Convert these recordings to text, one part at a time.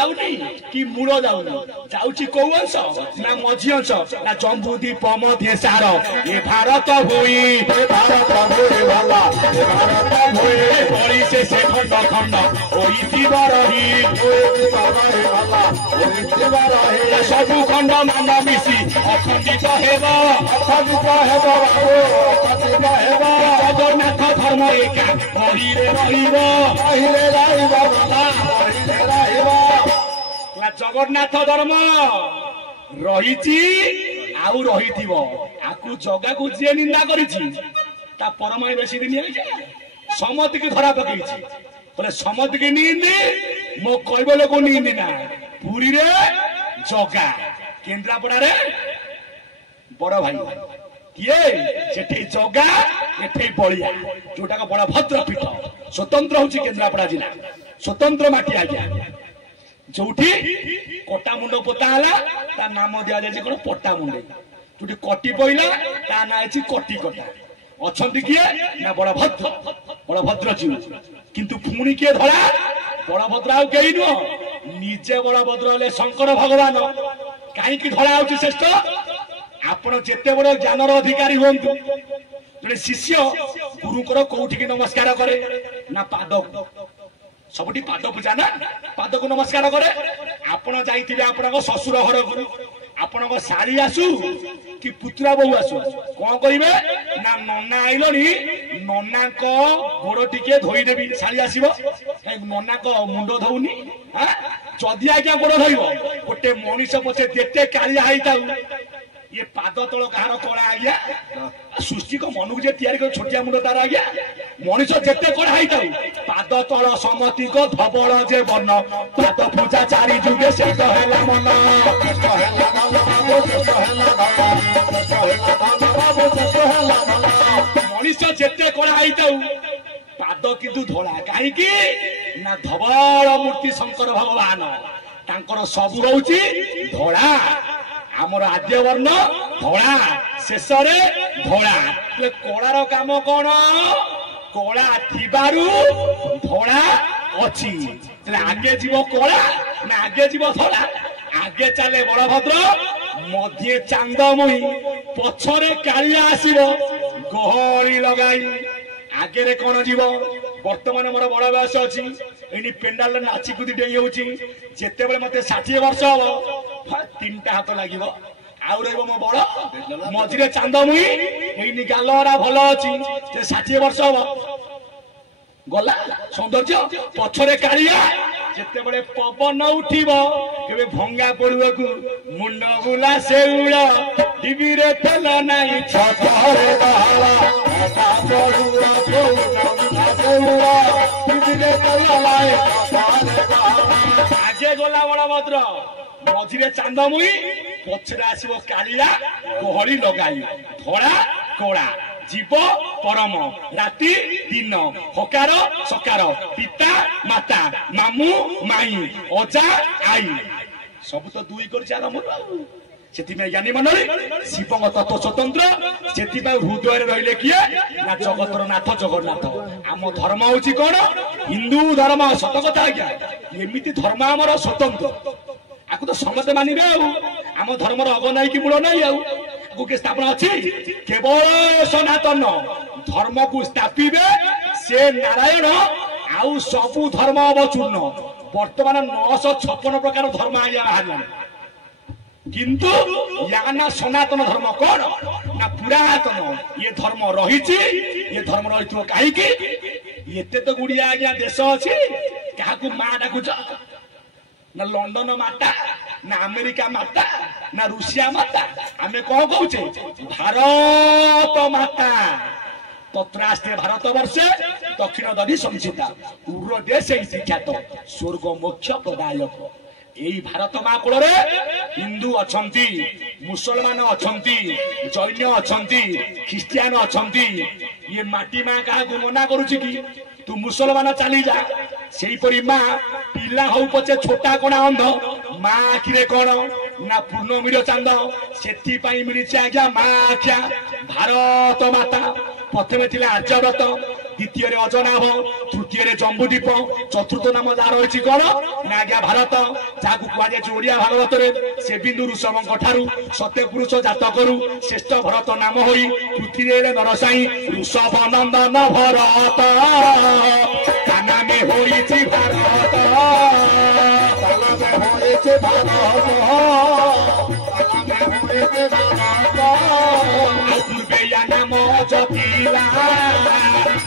जाऊनी कि मूल जाऊनी जाऊची को अंश ना मझी अंश ना जम्बुदी पम देशार ए भारत भूई भला ए भारत भूई बड़ी से खंड खंड होइथिब रही सबु खंड मान मिसी अखंडित हेब जगन्नाथ धर्म एका बहिरे रहिब जगन्नाथ धर्म रही आउ रही आकु जगह को जी निंदा कर परमाणु बेसी दिन समति की धरा पकई बोले समति की नींदी मो कह लोक नींदी ना पुरी रे जगा केन्द्रापड़ा रे बड़ भाई किए सेठे जगा एठे बलिया जोटा बड़ भद्र पीठ स्वतंत्र हूँ केन्द्रापड़ा जिला स्वतंत्र माटी आज्ञा जोठी कटा मुंड पोता ता नाम दिया जाए कौन पट्टा मुंडे जोटी कटी पईला ता ना कटी कटा अच्छा किए ना बड़भद्र जीव किंतु पुणी किए धरा बड़भद्र आउ कहीं नुह निजे बड़भद्र हेले शंकर भगवान कहीं धरा हो श्रेष्ठ आपण जेते बड़ ज्ञानर अधिकारी हूँ जे शिष्य गुरुकर कौटिकी नमस्कार करे ना पाद सबुठी पाद पूजा ना पाद को नमस्कार करे आपण जाइथिबे आपण ससुर घर को आपण शाड़ी आसु कि पुतरा बहु आसु कौन कहे ना नना आइलनी नना को गोड़ टिके धोईदेवी शाड़ी आसब नना को मुंड धोनी जदि आज्ञा गोड़ धोब गोटे मनीष पछे जेते कालिया होता ये पाद तल कहार कला आज्ञा सृष्टि को मन को तैयारी कर छोटिया मुंड तार आज्ञा मनीष जेते कड़ा होता पाद तल समति को धबल जे बन पाद पूजा चारि जुगे से मन मनीष जेते कड़ा होता पाद किंतु धला कहीं ना धबल मूर्ति शंकर भगवान तांकर सब रोची धला आमर आद्य वर्ण धड़ा शेष धड़ा कलार काम कौन कला थिबारु धड़ा अच्छी आगे जीव कला ना आगे जीव धड़ा आगे चले बड़भद्र मध्य चांदमुई पछरे कालिया आसीबो गहरी लगाई आगे रे कौन जीव बर्तमान मोर बड़ बयस अच्छी एनी पेंडाल नाची कूदी डेई होची जेते बेले मते 60 वर्ष हम तीनटा हाथ लगे आउ रही मो बड़ मझे चांदमुई एनी गालरा भल अच्छी 60 वर्ष हम गला सौंदर्य पछरे कालिया जेते बड़े पवन उठिब केबे भंगा पड़ुआकू मुंड बुला सेउल टीवी रे तेल नाही छतरे बहाला का पड़ुआ मुंड सेउल टीवी रे तेल लाई आगे गला बड़भद्र मझिरे चांदमुई पछरे आसीबो कालिया गहरी लगाई धड़ा कला जीव परम राति दिन हकार सकार पिता माता मामू माई अजा आई सब तो दुई कर ज्ञानी मंडली शिव तत्व स्वतंत्र से हृदय रही किए ना जगतर नाथ जगन्नाथ आम धर्म हूँ कौन हिंदू धर्म सत कथा आज्ञा एमती धर्म आमर स्वतंत्र आपको तो समस्ते मानवे आम धर्मर अग ना कि मूल ना आगे स्थापना अच्छी केवल सनातन धर्म को स्थापिबे से नारायण आउ सबु धर्म अवचूर्ण वर्तमान 956 प्रकार धर्म आया बाहर किंतु या ना सनातन धर्म कौन ना पुरातन ये धर्म रही ये धर्म रही कहीं एत तो गुड़िया आज्ञा देश अच्छी क्या माँ डाकुच ना लंडन माता ना अमेरिका माता ना रूसिया माता आमे कौन कहूचे भारत माता तत्रास्ते भारत वर्षे दक्षिण दधि संचिता पूर्व देश ख्यात स्वर्ग मोक्ष प्रदायक यही भारत माकुल हिंदू अच्छी मुसलमान अच्छी जैन अच्छी ख्रीस्टियान अच्छी ये माटी माँ क्या मना करुच्ची कि तू मुसलमान चली जा से माँ पिला हो पचे छोटा कणा अंध माँ आखिरे कौन ना पूर्णमीर चांद से मिली आज्ञा माँ आख्या भारत माता प्रथम थिला आर्यव्रत द्वितीय अजनाभ तृतीय जम्बूदीप चतुर्थ नाम जार रही कौन ना आज्ञा भारत जहाँ कहुए ओडिया भागवत से बिंदु ऋषभ ठारू सत्य पुरुष जात करू श्रेष्ठ भरत नाम होई पृथ्वी नरसाई ऋषभ नंदन भरत नामे होइछि भारत पूर्वे या नाम जतिला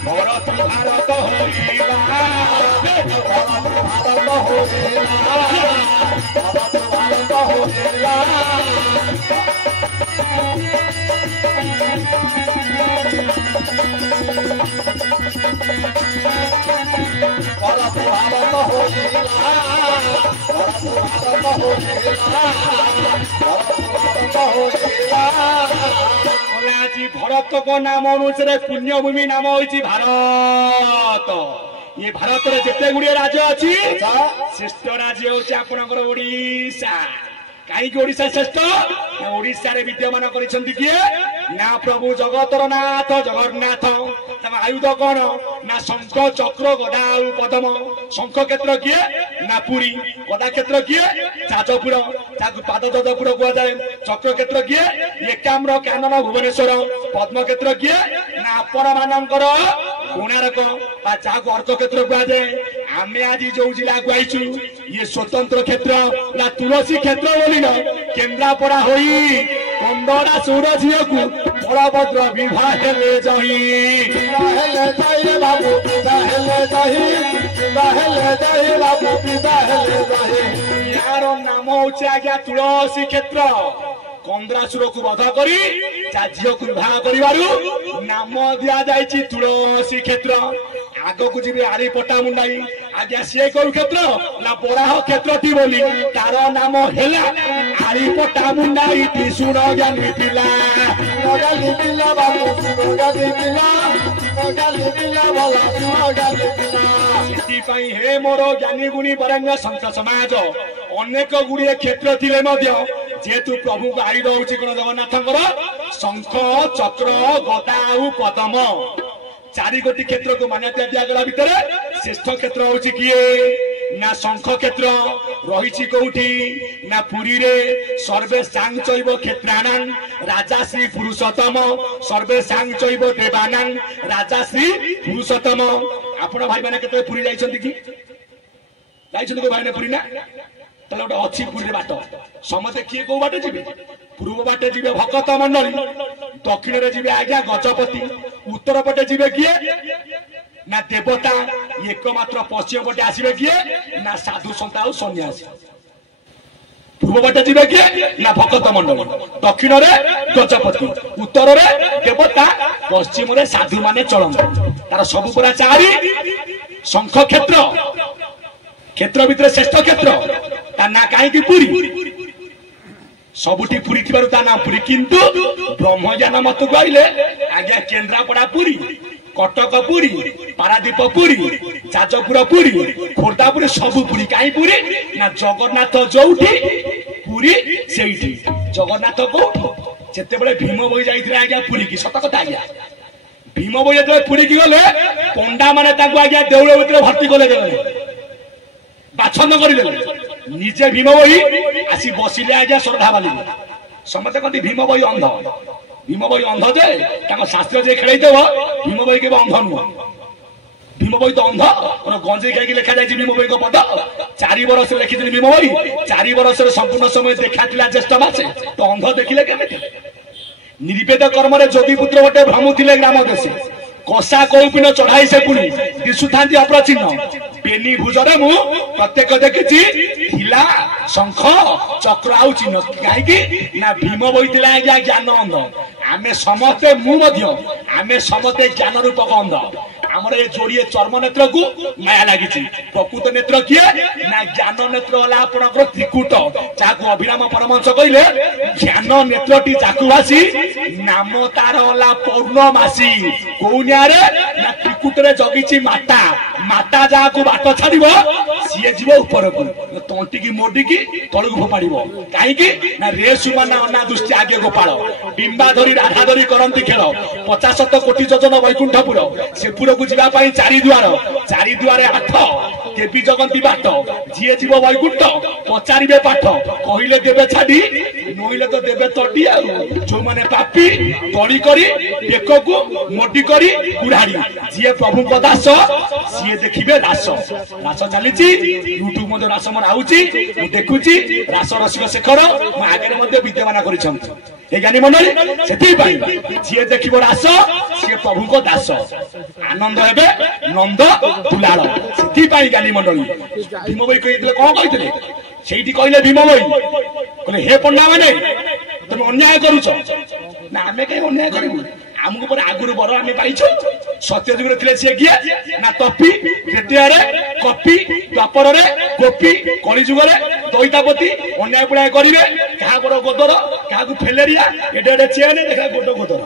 भरत भारत होइला भरत को नाम अनुसार पुण्यभूमि नाम होइछि भारत। ये भारत रे जेते गुड़िए राज्य अच्छी श्रेष्ठ राज्य होछि आपनकर ओडिशा। कहीं ओडिशा श्रेष्ठ ओडिशा रे विद्यमान करिसंती किए ना प्रभु जगतर नाथ जगन्नाथ। तम आयुध कौन ना शंख चक्र गदा और पद्म। शंख क्षेत्र किए ना पुरी गदा क्षेत्र किए जाजपुर जाकु पाद जाजपुर कुआ जाए। चक्र क्षेत्र किए एकाम्र कानन भुवनेश्वर। पद्म क्षेत्र किए ना अपर मानकर कोणार्क जाकु अर्क क्षेत्र कुआ जाए। आमे आज जो जिला को आइछु ये स्वतंत्र क्षेत्र ना तुलसी क्षेत्र बोली न केन्द्रापड़ा होई कंदड़ा सौर झील को बलभद्र विवाह हेले जही बाबू यार नाम होछि आज्ञा तुलसी क्षेत्र। कंद्रासुर को वध करी झील को विवाह करिवारु नाम दिया जाइछि तुलसी क्षेत्र। आग को जी आरी पटा मुंडाई आज्ञा सी कौ क्षेत्र ना बराह क्षेत्र थी बोली तार नाम हेला आरी पटा मुंडाई ती सुन ज्ञानी पिला हे मोर ज्ञानी गुणी बरेण्य संत समाज अनेक गुड़िए क्षेत्र थिले मध्य जेहेतु प्रभु को आयुध होछि कोन जगन्नाथंकर शंख चक्र गदा और पद्म चारि गोटी क्षेत्र को मान्यता दिगला भितर श्रेष्ठ क्षेत्र होछि किए ना शंख क्षेत्र रही कौटी ना पुरी रे सर्वे सांग चैव क्षेत्राणां राजा श्री पुरुषोत्तम सर्वे सांग चैव देवानां राजा श्री पुरुषोत्तम। आपण भाई माने केते पुरी जाइछन्ति कि जाइछन्ति को भाई ने पुरी ना तले गोटे अच्छी पुरी बाट समते किए को बाटे जीवे पूर्व बाटे जीवे भक्त मंडली दक्षिण रे जीवे आज्ञा गजपति उत्तर पटे जीवे किए ना देवता एकमात्र पश्चिम पटे आसवे किए ना साधु सन्त और सन्यासी। पूर्व पटे जीवे किए ना भक्त मंडली दक्षिण रे गजपति उत्तर रे देवता पश्चिम रे साधु माने चलंत तार सब पूरा चारि शंख क्षेत्र क्षेत्र भितर श्रेष्ठ क्षेत्र ता ना कहीं पुरी सबुठी पुरी थिबारु ता नाम पुरी किंतु ब्रह्मज्ञान मत कहले आज्ञा केन्द्रापड़ा पुरी कटक पुरी पारादीप पुरी जाजपुर पुरी खोर्धापुरी सब पुरी कहीं पुरी ना जगन्नाथ जोठी पुरी सेठी जगन्नाथ कोठी जेते बेले भीम बोई जाइथिले आज्ञा पुरी की सत कथा आज्ञा भीम बोई जेते पुरी की गले पंडा माने ताको आज्ञा देउळ भितर भर्ती कले देले बाछंद करिदेले निजे भीम बोई आसी बसिले आज्ञा श्रद्धा बाली समते कहती भीम बोई अंध जे शास्त्र जे खेल भीम बोई के अंध नुह भीम बोई तो अंध गंजे खाई लिखा जाए भीम बोई पद 4 बरस लिखी भीम बोई 4 बरस संपूर्ण समय देखा ज्येष्ठ मासे तो अंध देखिले केमे निर्वेद कर्म जोगी पुत्र गोटे भ्रमु थिले ग्राम देशे कषा कौपिन चढ़ाई से पुणी दिशु था अप्रचिन्ह बेनी भुजरे मु प्रत्येक देखी शंख चक्र आउ चिन्ह कहीं ना भीम बोईला आज्ञा ज्ञान अंध आमे समस्ते आमे समस्ते ज्ञान रूपक अंध आमर ये जोड़िए चर्म नेत्र को माया लगी प्रकृत नेत्र किए ना ज्ञान नेत्र वाला आपनकर त्रिकुट जहाँ अभिराम परमहंस कहले ज्ञान नेत्रटी जाकुवासी नाम तार वाला पौर्णमासी कौनिया ना त्रिकुट रे जगी माता माता जहाँ को बाट छाड़ सीए जीव उपरकू तंटिकी मोडिकी तलू फोपाड़ कहीं रेसुमा अन्ना दृष्टि आगे गोपाल बिंबाधरी राधाधरी करती खेल 50 कोटी योजन वैकुंठपुर सेपुर को जावाई चारिद्वार 8 देवी जगंती बाट जी जीव वैकुंठ पचारे पाठ कहले देवे छाड़ी नईले तो देवे तटी जो मैंने पापी तड़ी करी बेक को मोटी करी कुढ़ाड़ी जी प्रभु को दास सी देखिए रास रास चली यूट्यूब रास मन आउची देखुची रास रसिक शेखर मो आगे विद्यमान कर ज्ञानी मंडली से जी देख रास सी प्रभु को दास आनंद हे नंद दुलाल से ज्ञानी मंडली भीम भाई कहते कौन कहते से कहले भीम भाई कहले हे पंडा मैंने तुम अन्याय करुच ना आम कहीं अन्याय करूँ आमको पर आगुरी बर आम पाई सत्य जुग थे सी किए ना तपी त्रेतयारे कपी द्वापर गोपी कलिजुग दैतापति अन्याय पुणाय करेंगे क्या गोड़ गोदर क्या फेलेरिया एडे चेन देखा गोड गोदर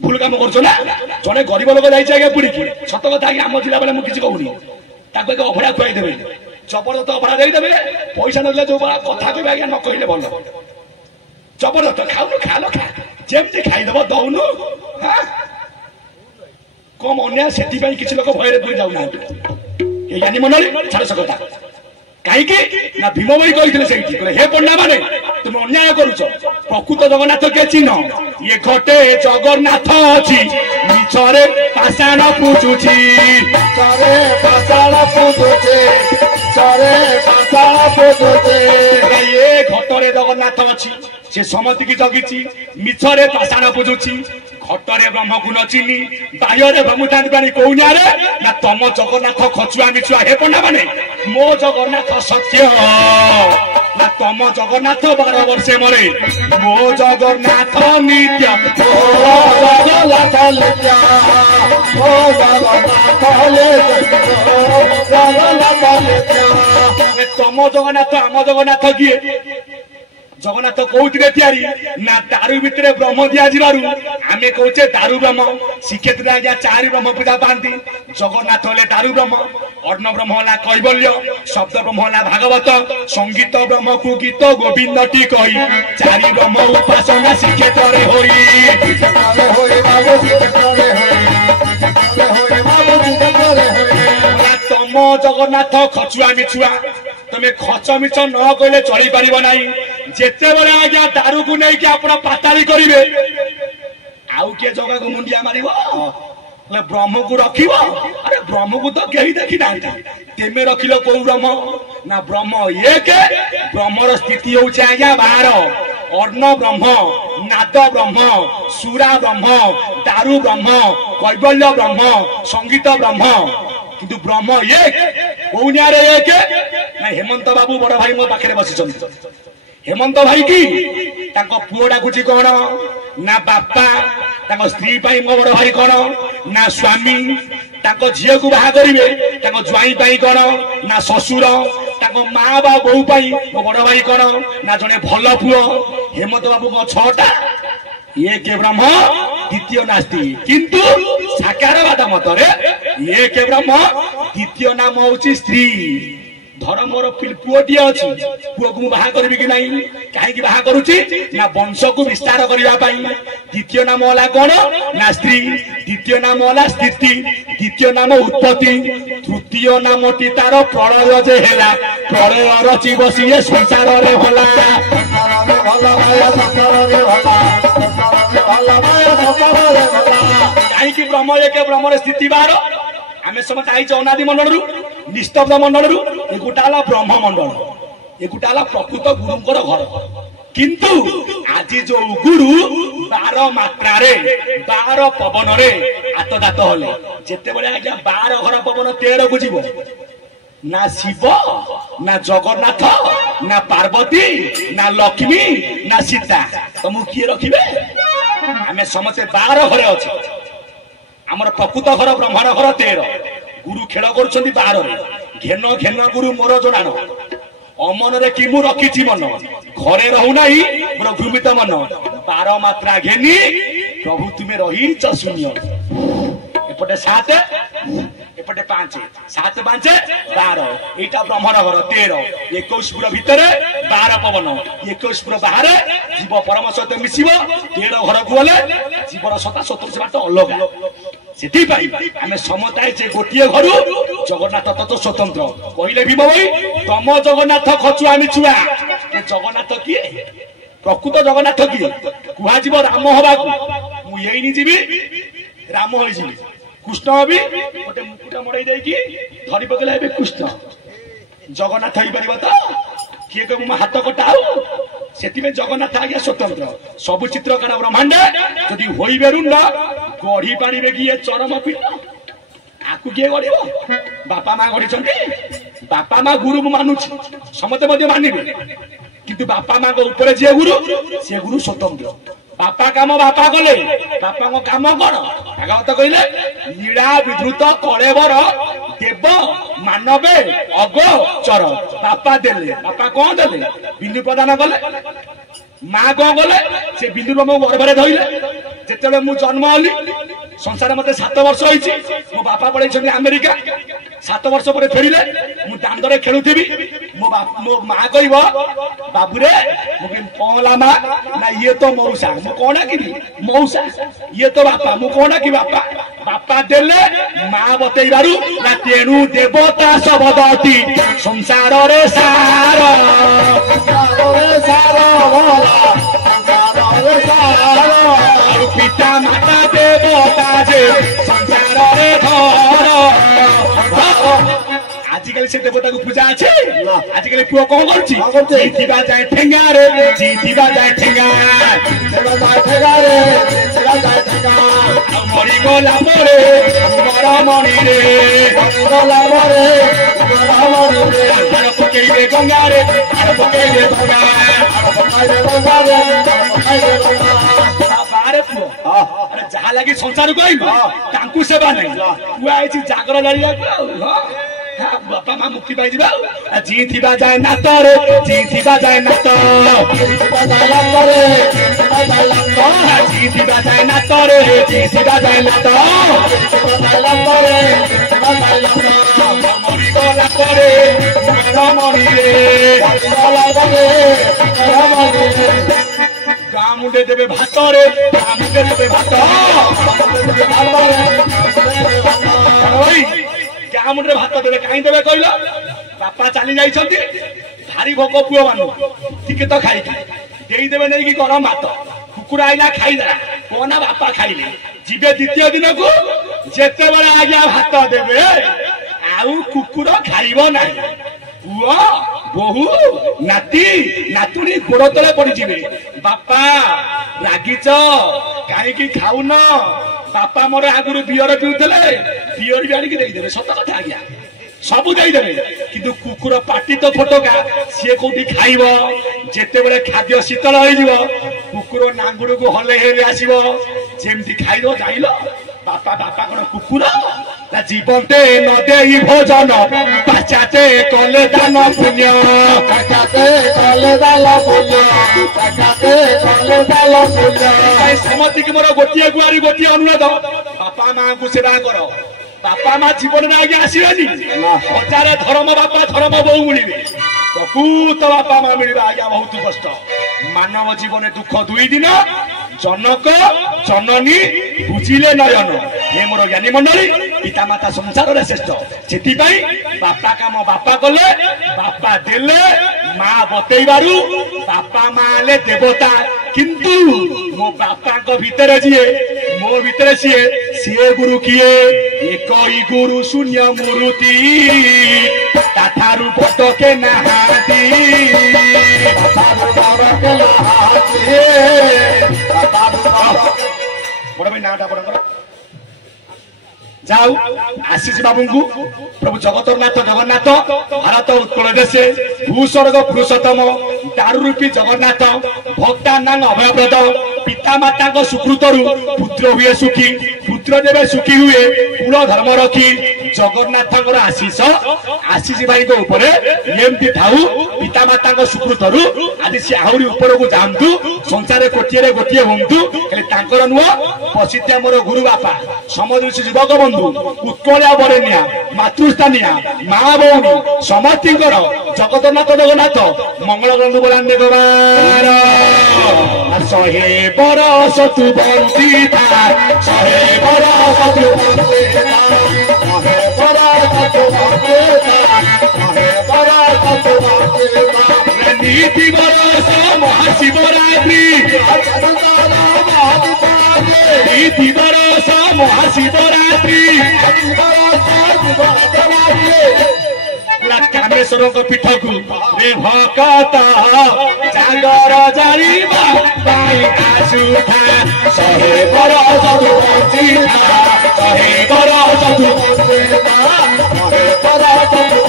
भूल कम कर जड़े गरीब लोक जाए पुरी की सत कथा आम जिला बेले मुझे कहूनी अभड़ा खुआईदेवे जबरदस्त अभड़ा देदेवे पैसा ना जो कथा कह आज्ञा न कहले भल जबरदस्त खाऊ खाल खा जमी खाईदेव दौनु कम अन्याय से किसी लोग भय दूर जाऊना ज्ञानी मंडली छाड़ से कथा कहीं भीम भाई कहते हे पंडा माने तुम अन्याय करुच प्रकृत जगन्नाथ के चिन्ह ये घटे जगन्नाथ अच्छी मिछरे पाषाण पूछुची ये घटरे जगन्नाथ अच्छी से समति की जगी मिछरे पाषाण पूछुची घटरे ब्रह्म को न चिनी बाहर ब्रह्मचारी प्राणी कौनिया ना तम जगन्नाथ खचुआ मिछुआ हे पंडा माने मो जगन्नाथ सत्य ना तम जगन्नाथ 12 वर्षे मरे मो जगन्नाथ नित्य तम जगन्नाथ आम जगन्नाथ किए जगन्नाथ कौटे तैयारी ना दारू भितर ब्रह्म दिया आम कौचे दारू ब्रह्म श्रीक्षेत्र आज्ञा 4 ब्रह्म पूजा पाती जगन्नाथ हेले दारू ब्रह्म अर्ण ब्रह्म है कैबल्य शब्द ब्रह्म है भागवत संगीत ब्रह्म को गीत गोविंद टी कही 4 ब्रह्म उपासना श्रीक्षेत्र तम जगन्नाथ खचुआ मिछुआ तुम्हें खच मिछ न कहले चली पार ना जिते बड़े आज्ञा दारू को लेकिन आप पातारी करेंगे आउ किए जगह को मुंडिया मार ब्रह्म को रख अरे ब्रह्म को तो कहीं देखी ना तेमे रखिल कौ ब्रह्म ना ब्रह्म एक ब्रह्मर स्थिति हूँ आज्ञा 12 अर्ण ब्रह्म नाद ब्रह्म सुरा ब्रह्म दारू ब्रह्म कैबल्य ब्रह्म संगीत ब्रह्म किंतु ब्रह्म एक कौनिया एक ना हेमंत बाबू बड़ भाई मो पाखे बसी हेमंत भाई की पुओ डाकुची कौन ना बापा स्त्री मो बड़ भाई कौन ना स्वामी झील को बाहा करेंगे ज्वाई कौन ना ससुर माँ बा बो मो बड़ भाई कौन ना जड़े भल पुओ हेमंत बाबू को 6टा एक ब्रह्म द्वितीय नास्ति किंतु साकारवाद मतरे एक ब्रह्म द्वितीय नाम हूँ स्त्री धर मोर पुओटी अच्छी पुओ को बाहा करी कि नहीं कहीं बाहा करुच्ची ना वंश को विस्तार करने द्वितीय नाम है कौन ना स्त्री द्वितीय नाम है स्थिति द्वितीय नाम उत्पत्ति तृतीय नामटी तार प्रलय जे है प्रलय रची बसी संसार भला कहीं ब्रह्म एक ब्रह्म स्थिति 12 आम समस्त आई अनादि मंडल निस्तब्ध मंडल एगुटा ब्रह्म मंडल एगुटा प्रकृत गुरुंर घर किंतु आज जो गुरु 12 मात्रा 12 पवन आतदात हेले जिते बड़े आज्ञा 12 घर पवन 13 को जीव ना शिव ना जगन्नाथ ना पार्वती ना लक्ष्मी ना सीता तुम किए रखिए आम समस्ते 12 घरे अच्छे आमर प्रकृत घर ब्रह्मांड घर 13 गुरु खेल कर 12 घेन घेन गुरु मोर जोड़ाण अमन रे कि मु रखी मन घरे रहूना मोर घूमित मन 12 मात्रा घेनी प्रभु तुम्हें रही शून्य एपटे 7 एपटे 5 7 5 12 एटा ब्रह्मनगर 13 21 पुर भितर 12 पवन 21 पुर बाहर जीव परम सहित मिसिब 13 घर को गले जीवर सता 70 बाट अलग सेठी पाई आमे समताय जे गोटिए घर जगन्नाथ तत्व स्वतंत्र कहले भीम भाई तम जगन्नाथ खचु आमी छुआ ए जगन्नाथ किए प्रकृत जगन्नाथ किए कुहा जीव राम हबा को मु एइनी जीवी राम होई जीवी कृष्ण भी गोटे मुकुटा मड़ाई दे कि धरी पकेला हेबे कृष्ण जगन्नाथ होई परिबो त किए को मु हाथ कटाऊ सेति में जगन्नाथ आज्ञा स्वतंत्र सब चित्रकार ब्रह्मांड यदि होई बेरुंडा गढ़ी पारिबे कि ये चरम पिंड आकु किए गढ़िबो बापा मां गढ़िछंती बापा मां गुरु मानुछि समते मध्ये मानिबे किंतु बापा मां को ऊपर जे गुरु से गुरु स्वतंत्र बापा काम बापा कले बापा को काम कौन भागवत कहले लीला विधृत कलेवर देव मानवे अग चर बापा देले बापा कौन देले बिंदु प्रदान कले माँ कौन गले से बिंदु मो गर्भरे धोइले जेतेले मु जन्म हली संसार मते 7 वर्ष होइछि मो बापा पढै अमेरिका 7 वर्ष पर फेरिले मु दांडरे खेलुथिबी मो माँ कहबो बाबू रे मु कोला माँ ना ये तो मौसा मु कोना कि मौसा ये तो बापा मु कोना कि बापा बापा देले माँ बतैबारु ना तेनु देवता शब्दति संसार रे सार पिता माता देवता जे संसार रे घर आजिकल से देवता को पूजा अच्छे आजिकल पुओ कौन करछि जीतिबा जाए ठेंगा रे जीतिबा जाए ठेंगा रे मरी गला मोरे मरा मणि रे गला मोरे मरा मणि रे हर पकेइबे गंगा रे हर पकेइबे गंगा पकाइबे गंगा रे पकाइबे गंगा बारे पुओ अरे जहा लागि संसार को आइबो तांकु सेवा नै तू आइछि जागर जालिया बापा माँ मुक्ति पाई जीवा जी थीबा जाए नात रे जी थीबा जाए नात जी थीबा जाए नात रे जी थीबा जाए नात मरी गला करे मरी रे गाँ मुंडे देवे भात रे गाँ मुंडे देवे भात क्या मुंडे भात देवे कहीं देवे कहल बापा चली जाइछंती भारी भोक पुओ मानु टिके तो खाई देई देवे नहीं कि गरम भात कुकुरा आइला खाईदेला कोना बापा खाइले जीवे द्वितीय दिन को जेते बळे आज्ञा भात देवे आउ कुकुर खाइबो नाही पुओ बहु नाती नातुनी गोड़ तले पड़ी जीवे बापा रागिच कहीं खाऊन बापा मोर आगुरी बियर पिउथले बियर भी आनिक देदेवे सत कथा आज्ञा सब देदेवे किंतु कुकुर पाटी तो फोटोका सी कोठी खाइब जेते बेले खाद्य शीतल हो कुकुर नांगुड़ को हले हेले आसीबो जेमती खाइलो जाइलो बापा बापा कौन कुकुर जीवनते न देई भोजन पाचाते कले दान पुण्य पाचाते कले दान पुण्य पाचाते कले दान पुण्य समति के मोर गोटिए गुआरी गोटिए अनुरोध बापा मां को सेवा करो बापा मां जीवन में आगे आसीबेनी हजार धर्म बापा धर्म बहु मिलिबे प्रकृत बापा मां मिलबा आज्ञा बहुत कष्ट मानव जीवन दुख 2 दिन जनक जननी बुझिले नयन हे मोर ज्ञानी मंडली पिता माता संसार रे श्रेष्ठ सेति पई बापा काम बापा कले बापा देले मां बतैबारु बापा मां ले देवता किंतु मो बापा को भीतर जिए मो भीतर सिए गुरु किए एक ही गुरु शून्य मूर्ति ताठारु बड़ के नहाती बड़ भाई नाटा बड़ जाऊ आशीष बाबू को प्रभु जगतनाथ जगन्नाथ भारत उत्कल देश भूस्वर्ग पुरुषोत्तम दारूरूपी जगन्नाथ भक्ता नांग अभयप्रद पिता माता को सुकृत पुत्र हुए सुखी पुत्र देवे सुखी हुए कुल धर्म रखी ଜଗନ୍ନାଥଙ୍କର ଆଶିଷ ଭାଇଙ୍କ ଉପରେ ଏମିତି ଥାଉ ପିତାମାତାଙ୍କ ସୁକୃତରୁ ଆଜି ସେ ଆହୁରି ଉପରକୁ ଯାଆନ୍ତୁ ସଂସାରରେ କୋଟିଏରେ ଗୋଟିଏ ହୁଅନ୍ତୁ ହେଲେ ତାଙ୍କର ନୁହଁ ପ୍ରସିଦ୍ଧ ମୋର ଗୁରୁ ବାପା ସମଦୃଶୀ ଯୁବକ ବନ୍ଧୁ ଉତ୍କଳିଆ ବରେଣ୍ୟା ମାତୃସ୍ଥାନୀୟା ମା ଭଉଣୀ ସମସ୍ତିଙ୍କର ଜଗନ୍ନାଥ ମଙ୍ଗଳ ବନ୍ଧୁ ବୋଲାନ୍ତି ଗୋବାର ଶହେ ବରଷ ତୁ ବଞ୍ଚିଥା ଶହେ ବରଷ ତୁ ବଞ୍ଚିଥା ଶହେ ବରଷ ତୁ ବଞ୍ଚିଥା ଶହେ ବରଷ ତୁ ବଞ୍ଚିଥା ନୀତି ବରଷ ମହାଶିବରାତ୍ରି ନୀତି ବରଷ ମହାଶିବରାତ୍ରି କାମେଶ୍ୱରଙ୍କ ପୀଠକୁ ରେ ଭକତ ଜାଗର ଜାଣିବା ପାଇଁ ଆସୁଥା ଶହେ ବରଷ ତୁ ବଞ୍ଚିଥା ଶହେ ବରଷ ତୁ ବଞ୍ଚିଥା ଶହେ ବରଷ ତୁ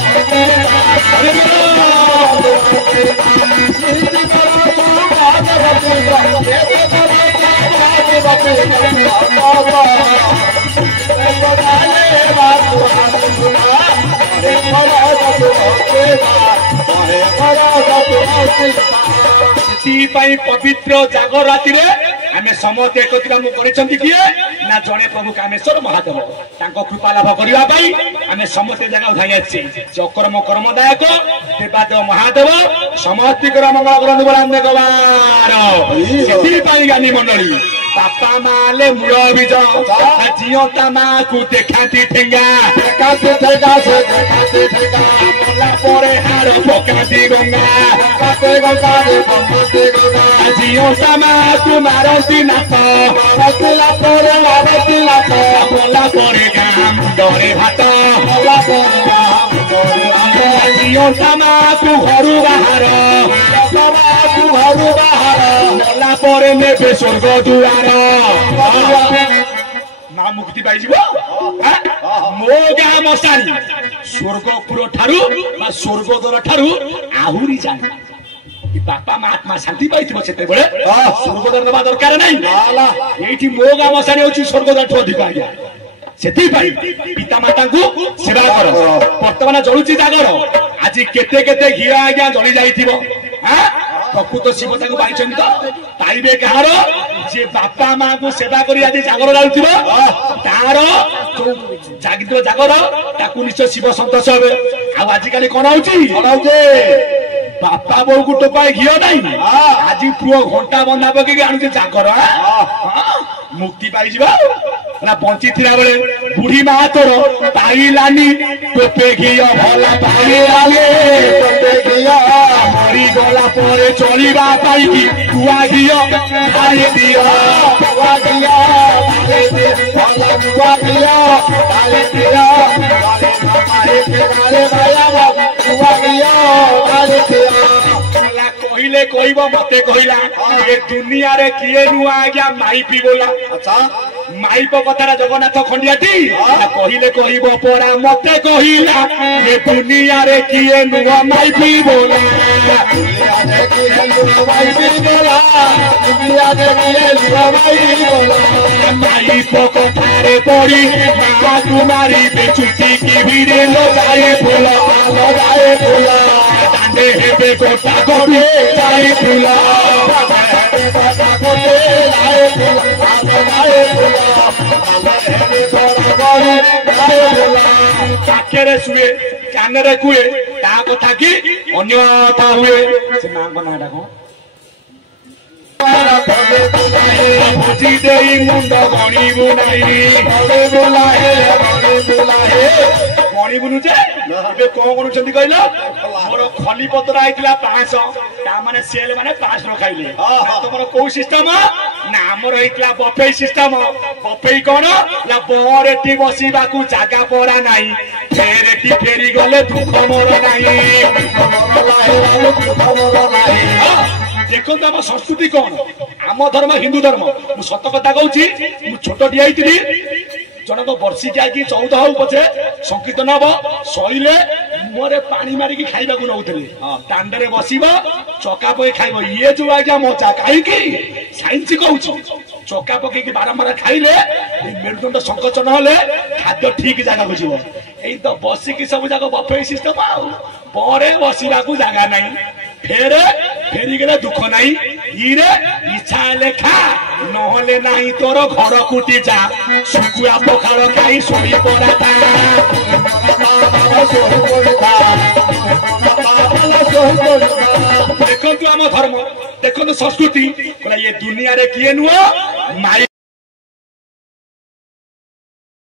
ସେଥିପାଇଁ ପବିତ୍ର ଜାଗର ରାତିରେ ଆମେ ସମସ୍ତେ ଏକତ୍ରିତ କରିଛନ୍ତି କିଏ ନା ଜଣେ ପ୍ରଭୁ କାମେଶ୍ୱର ମହାଦେବ ତାଙ୍କ କୃପା ଲାଭ କରିବା ପାଇଁ ଆମେ ସମସ୍ତେ ଜାଗାକୁ ଧାଇଁ ଆସିଛେ ଚକ୍ରମ କର୍ମଦାୟକ ଦେବାଦେବ ମହାଦେବ ସମସ୍ତିଙ୍କର ମଙ୍ଗଳ କରନ୍ତୁ ବୋଲାନ୍ତି ଗୋବାର ସେଥିପାଇଁ ଜ୍ଞାନୀ ମଣ୍ଡଳୀ ବାପା ମାଲେ ମୂଳ ବୀଜ ଝିଅତା ମାକୁ ଦେଖାନ୍ତି ଠେଙ୍ଗା ମଲା ପରେ ହାଡ଼ ପକାନ୍ତି ଗଙ୍ଗା ଝିଅତା ମାକୁ ମାରନ୍ତି ନାଥ ମଲା ପରେ ଗାଁ ମୁଣ୍ଡରେ ଭାତ ଝିଅତା ମାକୁ ଘରୁ ବାହାର ମଲା ପରେ ନେବେ ସ୍ୱର୍ଗ ଦୁଆର ମା ମୁକ୍ତି ପାଇଯିବ ମୋ ଗାଁ ମଶାଣି ସ୍ୱର୍ଗପୁର ଠାରୁ ବା ସ୍ୱର୍ଗଦ୍ୱାର ଠାରୁ ଆହୁରି ଜାଣି ବାପା ମା ଶାନ୍ତି ପାଇଥିବ ସେତେବେଳେ ସ୍ୱର୍ଗଦ୍ୱାର ଦେବା ଦରକାର ନାହିଁ ଏଇଠି ମୋ ଗାଁ ମଶାଣି ହଉଛି ସ୍ୱର୍ଗଦ୍ୱାରଠୁ ଅଧିକ ଆଜ୍ଞା ସେଥିପାଇଁ ପିତାମାତାଙ୍କୁ ସେବା କର ବର୍ତ୍ତମାନ ଜଳୁଛି ଜାଗର ଆଜି କେତେ କେତେ ଘିଅ ଆଜ୍ଞା ଜଳି ଯାଇଥିବ ପ୍ରକୃତ ଶିବ ତାକୁ ପାଇଛନ୍ତି ତ ପାଇବେ କାହାର ଯେ ବାପା ମାଙ୍କୁ ସେବା କରି ଆଜି ଜାଗର ଯାଉଥିବ ତାର ଯୋଉ ଜାଗିଥିବ ଜାଗର ତାକୁ ନିଶ୍ଚୟ ଶିବ ସନ୍ତୋଷ ହେବେ ଆଉ ଆଜିକାଲି କଣ ହଉଛି ବାପା ବୋଉକୁ ଟୋପାଏ ଘିଅ ନାହିଁ ଆଜି ପୁଅ ଘଣ୍ଟା ବନ୍ଧା ପକେଇକି ଆଣୁଛି ଜାଗର ମୁକ୍ତି ପାଇଯିବା ବଞ୍ଚିଥିଲା ବେଳେ ବୁଢୀ ମା ତୋର ପାଇଲାନି ଟୋପେ ଘିଅ ଭଲ ପାଇଲାନି ମରିଗଲା ପରେ ଚଳିବା ପାଇକି କୁଆ ଘିଅ ଢାଳି ଦିଅ କହିଲେ କହିବ ମତେ କହିଲା ଏ ଦୁନିଆରେ କିଏ ନୁଆ ଆଜ୍ଞା ମାଇପି ବୋଲା ମାଇପ କଥାଟା ଜଗନ୍ନାଥ ଖଣ୍ଡିଆଟି କହିଲେ କହିବ ପରା ମତେ କହିଲା ଏ ଦୁନିଆରେ କିଏ ନୁଆ ମାଇପି ବୋଲା ମାଇପ କଥାରେ ପଡି ମାକୁ ମାରିବେ ଚୁଟିକି ଭିଡେ ଲଗାଏ ଫୁଲ ଦାଣ୍ଡେ ହେବେ ଗୋଟା ଗୋଟି ଯାଇ ଫୁଲ ପାଖରେ ଶୁଏ କାନରେ କୁଏ ତା କଥା କି ଅନ୍ୟଥା ହୁଏ ସେ ମାଙ୍କ ନାଁଟା କଣ ବୁଝି ଦେଇ ମୁଣ୍ଡ ଗଣିବୁ ନାହିଁ ଗଣିବୁନୁ ଯେ ଏବେ କଣ କରୁଛନ୍ତି କହିଲ ମୋର ଖଲି ପତ୍ର ଆଇଥିଲା 500 ତାମାନେ ସେଲ ମାନେ 500 ଖାଇଲେ ତମର କୋଉ ସିଷ୍ଟମ ନା ଆମର ହେଇଥିଲା ବଫେଇ ସିଷ୍ଟମ ବଫେଇ କଣ ନା ବରେଟି ବସିବାକୁ ଜାଗା ପରା ନାହିଁ ଫେରେଟି ଫେରି ଗଲେ ଦୁଃଖ ମୋର ନାହିଁ ଦେଖନ୍ତୁ ଆମ ସଂସ୍କୃତି କଣ ଆମ ଧର୍ମ ହିନ୍ଦୁ ଧର୍ମ ମୁଁ ସତ କଥା କହୁଛି ମୁଁ ଛୋଟଟି ହେଇଥିଲି ଜଣକ ବର୍ଷିକିଆ କି 14 ହଉ ପଛେ ସଂକୀର୍ତ୍ତନ ହବ ସଇଲେ ମୁହଁରେ ପାଣି ମାରିକି ଖାଇବାକୁ ନଉଥିଲେ ଦାଣ୍ଡରେ ବସିବ ଚକା ପକେଇ ଖାଇବ ଇଏ ଯୋଉ ଆଜ୍ଞା ମଜା କାହିଁକି ସାଇନ୍ସ କହୁଛି ଚକା ପକେଇକି ବାରମ୍ବାର ଖାଇଲେ ମେରୁଦଣ୍ଡ ସଂକୋଚନ ହେଲେ खाद्य ठीक जगह को जीव यही तो बसिकी सब जाक बफे सिस्टम आए बसवा जगह ना फेरे फेरी गले दुख नाई इरे इच्छा हेले खा नहले नाही तोर घर कुटी जा सुकुआ पखाड़ खाई सोई पड़ा देखु आम धर्म देखु संस्कृति ये दुनिया रे किए नुह माई